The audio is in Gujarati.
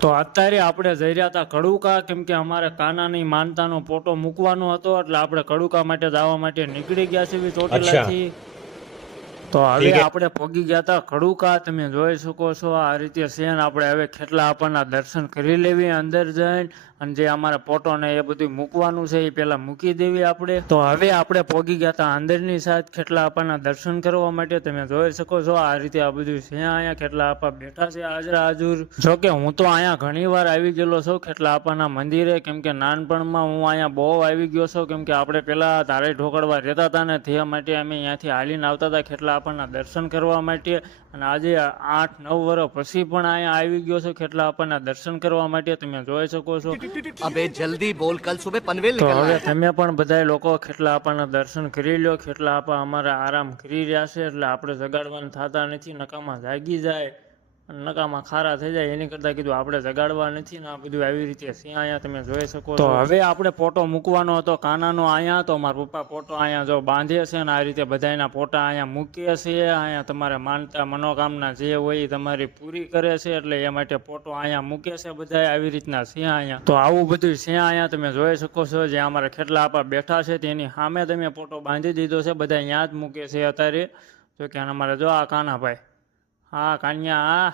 તો અત્યારે આપણે જઈ રહ્યા હતા કડુકા, કેમ કે અમારે કાનાની માનતાનો ફોટો મૂકવાનો હતો, એટલે આપણે કડુકા માટે જવા માટે નીકળી ગયા છીએ अच्छा ચોટીલાથી। તો હવે ठीक है। આપણે પહોંચી ગયા હતા ખડુકા, તમે જોઈ શકો છો આ રીતે છે ને। આપણે હવે ખેટલા આપવાના દર્શન કરી લેવી અંદર જઈને, અને જે અમારા ફોટો ને એ બધું મૂકવાનું છે એ પેલા મૂકી દેવી આપણે। તો હવે આપણે પહોંચી ગયા હતા અંદરની સાઈડ ખેટલા આપવાના દર્શન કરવા માટે, તમે જોઈ શકો છો આ રીતે આ બધું છે। અહીંયા ખેટલા આપવા બેઠા છે હાજરા હાજર। જોકે હું તો અહીંયા ઘણી વાર આવી ગયેલો છું ખેટલા આપવાના મંદિરે, કેમ કે નાનપણમાં હું અહીંયા બહુ આવી ગયો છું, કેમ કે આપણે પેલા ધારે ઢોકળવા રહેતા હતા ને તે માટે અમે અહીંયાથી હાલીને આવતા હતા ખેટલા આપવાના દર્શન કરવા માટે। અને આજે 8-9 વર્ષ પછી પણ અહીંયા આવી ગયો છું ખેટલા આપવાના દર્શન કરવા માટે, તમે જોઈ શકો છો। अबे जल्दी बोल, कल सुबह पनवेल તો निकलना હવે है। તમે પણ બધા લોકો ખેટલા આપવાના દર્શન કરી લો। ખેટલા આપવા અમારા આરામ કરી રહ્યા છે, એટલે આપણે જગાડવાના થતા નથી, નકામાં જાગી જાય અને નકામાં ખારા થઈ જાય, એની કરતા કીધું આપણે જગાડવા નથી ને આ બધું આવી રીતે છે અહીંયા, તમે જોઈ શકો છો। તો હવે આપણે ફોટો મૂકવાનો હતો કાનાનો અહીંયા, તો મારા પપ્પા ફોટો અહીંયા જો બાંધે છે ને આ રીતે બધાના ફોટા અહીંયા મૂકીએ છીએ। અહીંયા તમારે માનતા મનોકામના જે હોય એ તમારી પૂરી કરે છે, એટલે એ માટે ફોટો અહીંયા મૂકે છે બધા આવી રીતના છે અહીંયા। તો આવું બધું છે અહીંયા, તમે જોઈ શકો છો। જે અમારા ખેટલા આપા બેઠા છે તેની સામે તમે ફોટો બાંધી દીધો છે, બધા અહીંયા જ મૂકે છે અત્યારે। જો કે અમારે જો આ કાનાભાઈ, હા કાન્યા,